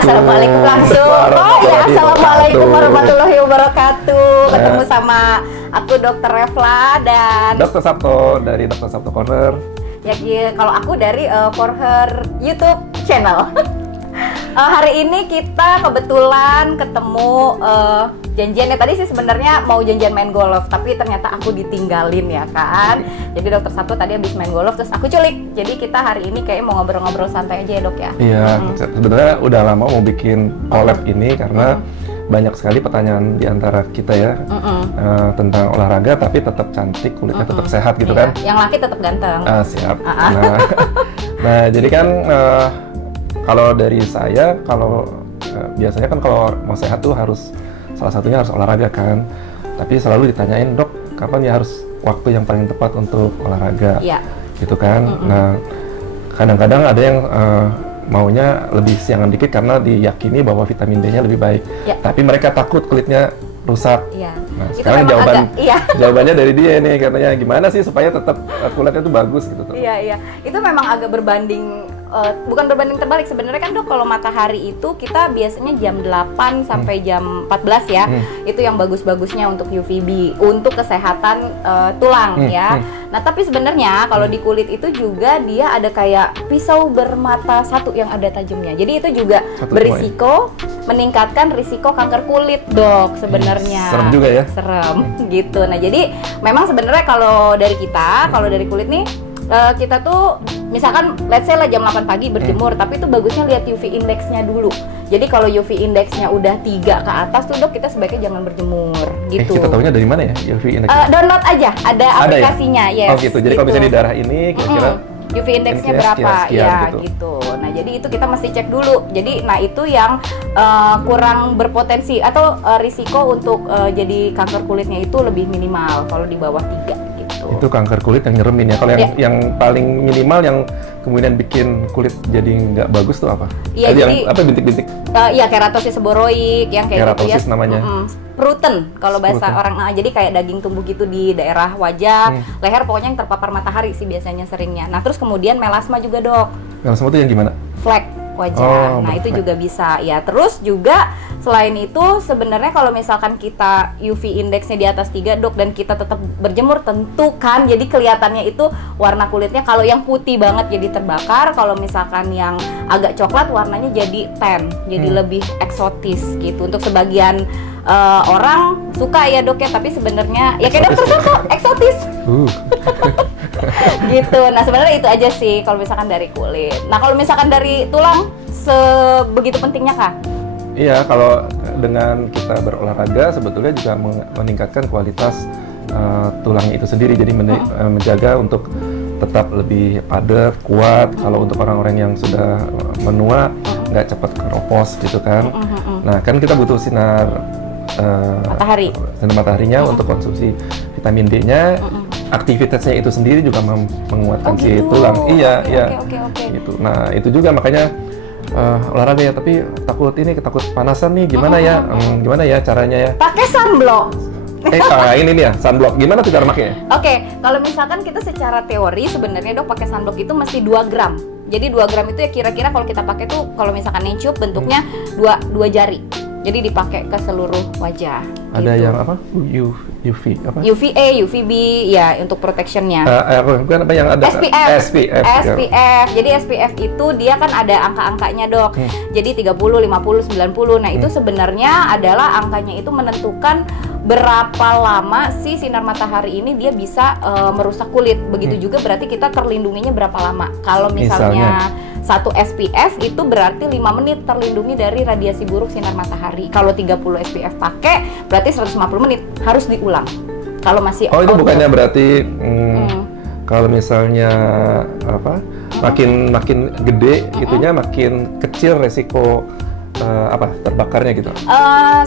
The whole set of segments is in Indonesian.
Assalamualaikum langsung. Oh ya, assalamualaikum warahmatullahi wabarakatuh. Ketemu sama aku Dr. Refla dan Dr. Sabto dari Dr. Sabto Corner. Ya, kalau aku dari For Her YouTube channel. Hari ini kita kebetulan ketemu janjiannya tadi sih sebenarnya mau janjian main golf, tapi ternyata aku ditinggalin ya kan. Jadi Dokter Sabto tadi habis main golf terus aku culik. Jadi kita hari ini kayak mau ngobrol-ngobrol santai aja ya Dok ya. Iya, sebenarnya udah lama mau bikin collab ini karena banyak sekali pertanyaan di antara kita ya tentang olahraga tapi tetap cantik, kulitnya tetap sehat gitu kan. Yang laki tetap ganteng. Siap. Nah, jadi kan kalau dari saya, biasanya kan kalau mau sehat tuh harus salah satunya harus olahraga kan. Tapi selalu ditanyain, Dok, kapan ya harus waktu yang paling tepat untuk olahraga? Iya. Gitu kan. Nah, kadang-kadang ada yang maunya lebih siangan dikit karena diyakini bahwa vitamin D-nya lebih baik. Ya. Tapi mereka takut kulitnya rusak. Iya. Nah, sekarang jawabannya dari dia nih, katanya gimana sih supaya tetap kulitnya tuh bagus gitu tuh. Iya. Itu memang agak berbanding, bukan berbanding terbalik sebenarnya kan Dok, kalau matahari itu kita biasanya jam 8 sampai jam 14 ya. Itu yang bagus-bagusnya untuk UVB, untuk kesehatan tulang ya. Nah, tapi sebenarnya kalau di kulit itu juga dia ada kayak pisau bermata satu yang ada tajamnya. Jadi itu juga berisiko meningkatkan risiko kanker kulit, Dok, sebenarnya. Serem juga ya. Serem gitu. Nah, jadi memang sebenarnya kalau dari kita, kalau dari kulit nih kita tuh misalkan let's say lah jam 8 pagi berjemur, tapi itu bagusnya lihat UV index-nya dulu. Jadi kalau UV index-nya udah 3 ke atas tuh Dok, kita sebaiknya jangan berjemur gitu. Kita tahunya dari mana ya UV index? Download aja, ada aplikasinya ya? Yes. Oh gitu, jadi kalau misalnya di darah ini kira-kira UV index-nya berapa, ya gitu. Nah, jadi itu kita mesti cek dulu. Jadi, nah itu yang kurang berpotensi atau risiko untuk jadi kanker kulitnya itu lebih minimal kalau di bawah 3 gitu. Itu kanker kulit yang nyeremin ya. Kalau yang paling minimal yang kemudian bikin kulit jadi nggak bagus tuh apa? Iya, jadi yang apa bintik-bintik? Iya, keratosis seboroik yang kayak keratosis gitu ya. Namanya. Spruten kalau bahasa orang. Jadi kayak daging tumbuh gitu di daerah wajah, leher, pokoknya yang terpapar matahari sih biasanya seringnya. Nah, terus kemudian melasma juga Dok. Melasma itu yang gimana? Flek wajah. Nah, itu juga bisa ya. Terus juga selain itu sebenarnya kalau misalkan kita UV index-nya di atas 3 Dok, dan kita tetap berjemur, tentu kan jadi kelihatannya itu warna kulitnya kalau yang putih banget jadi terbakar, kalau misalkan yang agak coklat warnanya jadi tan, jadi lebih eksotis gitu. Untuk sebagian orang suka ya Dok ya, tapi sebenarnya ya kayak Dokter Sabto eksotis. Gitu. Nah, sebenarnya itu aja sih kalau misalkan dari kulit. Nah, kalau misalkan dari tulang sebegitu pentingnya kah? Iya, kalau dengan kita berolahraga sebetulnya juga meningkatkan kualitas tulangnya itu sendiri. Jadi menjaga untuk tetap lebih padat, kuat. Kalau untuk orang-orang yang sudah menua nggak cepat keropos gitu kan. Nah, kan kita butuh sinar matahari. Sinar mataharinya untuk konsumsi vitamin D-nya. Aktivitasnya itu sendiri juga menguatkan si tulang. Iya. Gitu. Nah, itu juga makanya olahraga ya, tapi takut panasan nih, gimana ya caranya ya? Pakai sunblock. Ini nih ya, sunblock. Gimana tuh cara makanya? Oke, kalau misalkan kita secara teori sebenarnya Dok pakai sunblock itu mesti 2 gram. Jadi 2 gram itu ya kira-kira kalau kita pakai tuh kalau misalkan necup bentuknya 2 jari. Jadi dipakai ke seluruh wajah. Ada gitu. yang apa? UV apa? UVA, UVB ya untuk protectionnya. Bukan apa yang ada? SPF. Jadi SPF itu dia kan ada angka-angkanya Dok. Jadi 30, 50, 90. Nah, itu sebenarnya adalah angkanya itu menentukan berapa lama si sinar matahari ini dia bisa merusak kulit. Begitu juga berarti kita terlindunginya berapa lama. Kalau misalnya 1 SPF itu berarti 5 menit terlindungi dari radiasi buruk sinar matahari. Kalau 30 SPF pakai berarti 150 menit, harus diulang. Kalau masih Oh, itu outdoor. bukannya berarti kalau misalnya apa? Makin gede itunya makin kecil resiko terbakarnya gitu.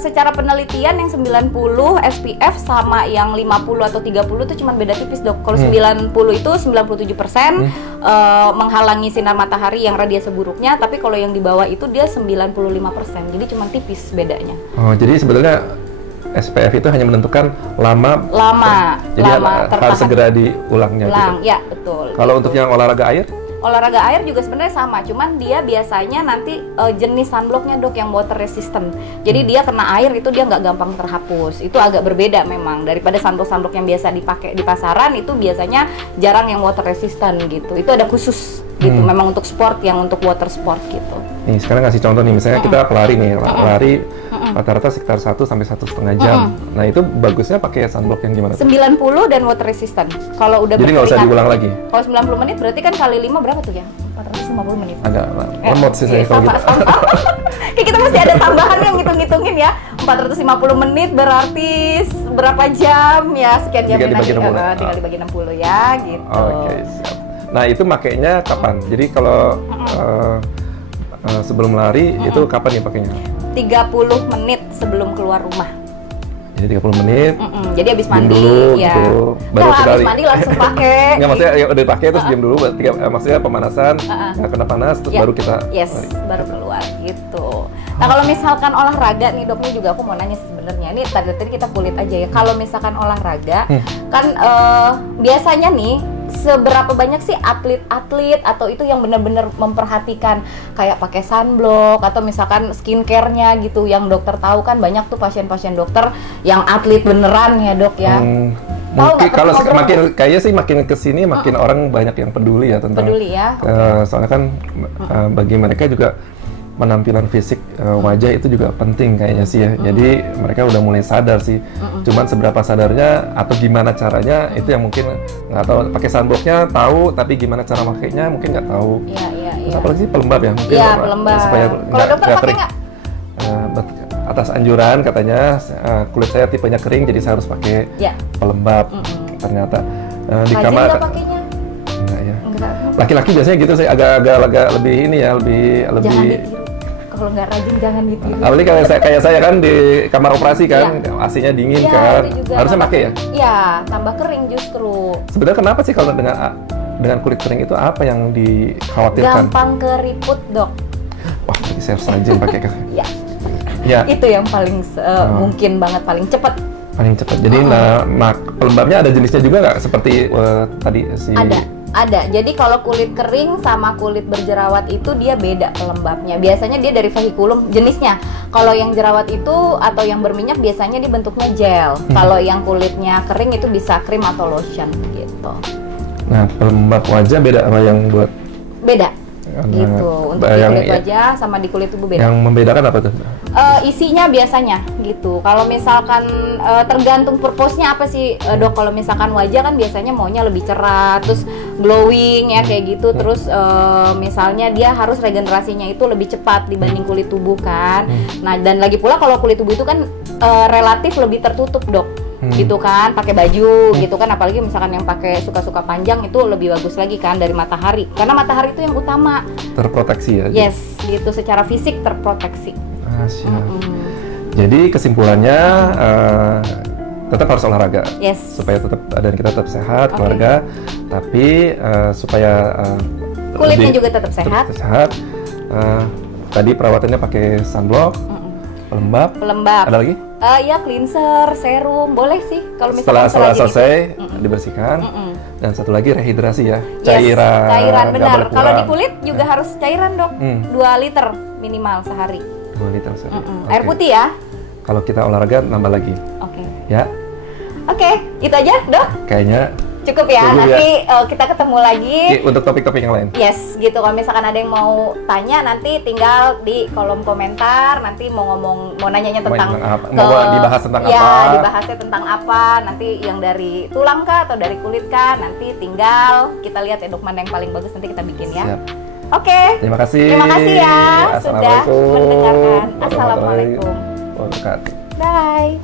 Secara penelitian yang 90 SPF sama yang 50 atau 30 itu cuma beda tipis, Dok. Kalau 90 itu 97% menghalangi sinar matahari yang radiasi buruknya, tapi kalau yang di bawah itu dia 95%. Jadi cuma tipis bedanya. Oh, jadi sebetulnya SPF itu hanya menentukan lama jadi harus segera diulangnya gitu. Ya, betul. Kalau untuk yang olahraga air? Olahraga air juga sebenarnya sama, cuman dia biasanya nanti jenis sunblocknya, Dok, yang water resistant. Jadi dia kena air itu dia nggak gampang terhapus. Itu agak berbeda memang daripada sunblock yang biasa dipakai di pasaran. Itu biasanya jarang yang water resistant gitu. Itu ada khusus gitu, memang untuk sport, yang untuk water sport gitu. Nih sekarang ngasih contoh nih, misalnya kita pelari nih, lari rata-rata sekitar 1 sampai 1,5 jam. Nah itu bagusnya pakai sunblock yang gimana? 90 dan water resistant. Kalau udah jadi nggak usah diulang lagi? Kalau 90 menit berarti kan kali 5 berapa tuh ya? 450 menit. Agak lemot sih saya kalau gitu. Kayak kita masih ada tambahan yang ngitung-ngitungin ya. 450 menit berarti berapa jam ya? Sekian jam tinggal dibagi 60 ya gitu. Oke, siap. Nah itu makainya kapan? Jadi kalau sebelum lari itu kapan ya pakainya? 30 menit sebelum keluar rumah. Jadi 30 menit. Jadi habis mandi dulu, ya. gitu. Baru kita habis mandi langsung pakai. Nggak, maksudnya ya udah dipakai terus diam dulu, maksudnya pemanasan, nggak kena panas, terus baru kita lari. Baru keluar gitu. Nah kalau misalkan olahraga nih, Dok, ini juga aku mau nanya sebenarnya. Ini tadi kita kulit aja ya. Kalau misalkan olahraga kan biasanya nih seberapa banyak sih atlet-atlet atau itu yang benar-benar memperhatikan kayak pakai sunblock atau misalkan skincare-nya gitu, yang dokter tahu kan banyak tuh pasien-pasien dokter yang atlet beneran ya, Dok ya. Mungkin kalau makin kesini makin orang banyak yang peduli ya tentang soalnya kan bagi mereka juga penampilan fisik wajah itu juga penting kayaknya sih ya. Jadi mereka udah mulai sadar sih. Cuman seberapa sadarnya atau gimana caranya itu yang mungkin nggak tahu. Pakai sunblocknya tahu, tapi gimana cara makainya mungkin nggak tahu. Terus apalagi sih pelembab ya mungkin. Iya, pelembab. Supaya kalau dokter pakai nggak? Atas anjuran katanya kulit saya tipenya kering, jadi saya harus pakai pelembab. Ternyata di kamar. Enggak ya. Laki-laki biasanya gitu sih, agak lebih ini ya, lebih kalau nggak rajin jangan ditiru. Apalagi kayak saya kan di kamar operasi kan, AC-nya dingin kan, harusnya pakai ya? Iya, tambah kering justru. Sebenarnya kenapa sih kalau dengan kulit kering itu apa yang dikhawatirkan? Gampang keriput, Dok. Wah, jadi saya harus rajin pakai kan? Ya. Itu yang paling mungkin banget paling cepat. Paling cepat. Jadi pelembabnya ada jenisnya juga nggak seperti tadi si? Ada. Jadi kalau kulit kering sama kulit berjerawat itu dia beda pelembabnya. Biasanya dia dari vehikulum jenisnya. Kalau yang jerawat itu atau yang berminyak biasanya dia bentuknya gel. Kalau yang kulitnya kering itu bisa krim atau lotion gitu. Nah, pelembab wajah beda sama yang buat? Beda. Gitu. Untuk di kulit wajah sama di kulit tubuh beda. Yang membedakan apa tuh? Isinya biasanya gitu. Kalau misalkan tergantung purpose-nya apa sih, Dok. Kalau misalkan wajah kan biasanya maunya lebih cerah, terus glowing ya kayak gitu. Terus misalnya dia harus regenerasinya itu lebih cepat dibanding kulit tubuh kan. Nah, dan lagi pula kalau kulit tubuh itu kan relatif lebih tertutup, Dok. Gitu kan, pakai baju gitu kan, apalagi misalkan yang pakai suka-suka panjang itu lebih bagus lagi kan dari matahari, karena matahari itu yang utama, terproteksi ya. Yes, gitu, secara fisik terproteksi. Siap. Jadi kesimpulannya tetap harus olahraga, supaya dan kita tetap sehat, keluarga, tapi supaya kulitnya juga tetap sehat. Tadi perawatannya pakai sunblock, pelembab. Ada lagi? Ya cleanser, serum, boleh sih kalau misalnya setelah selesai dibersihkan. Dan satu lagi rehidrasi ya, cairan benar. Kalau di kulit juga harus cairan, Dok. 2 liter minimal sehari. 2 liter sehari. Air putih ya. Kalau kita olahraga nambah lagi. Ya. Itu aja, Dok. Kayaknya cukup ya, nanti kita ketemu lagi untuk topik-topik yang lain. Yes, gitu. Kalau misalkan ada yang mau tanya, nanti tinggal di kolom komentar. Nanti mau nanyanya tentang mau dibahas tentang apa? Ya, dibahasnya tentang apa? Nanti yang dari tulang kah atau dari kulit kah? Nanti tinggal kita lihat ya, Dok, mana yang paling bagus, nanti kita bikin ya. Siap. Oke. Terima kasih. Terima kasih ya sudah mendengarkan. Assalamualaikum. Wabarakatuh. Bye.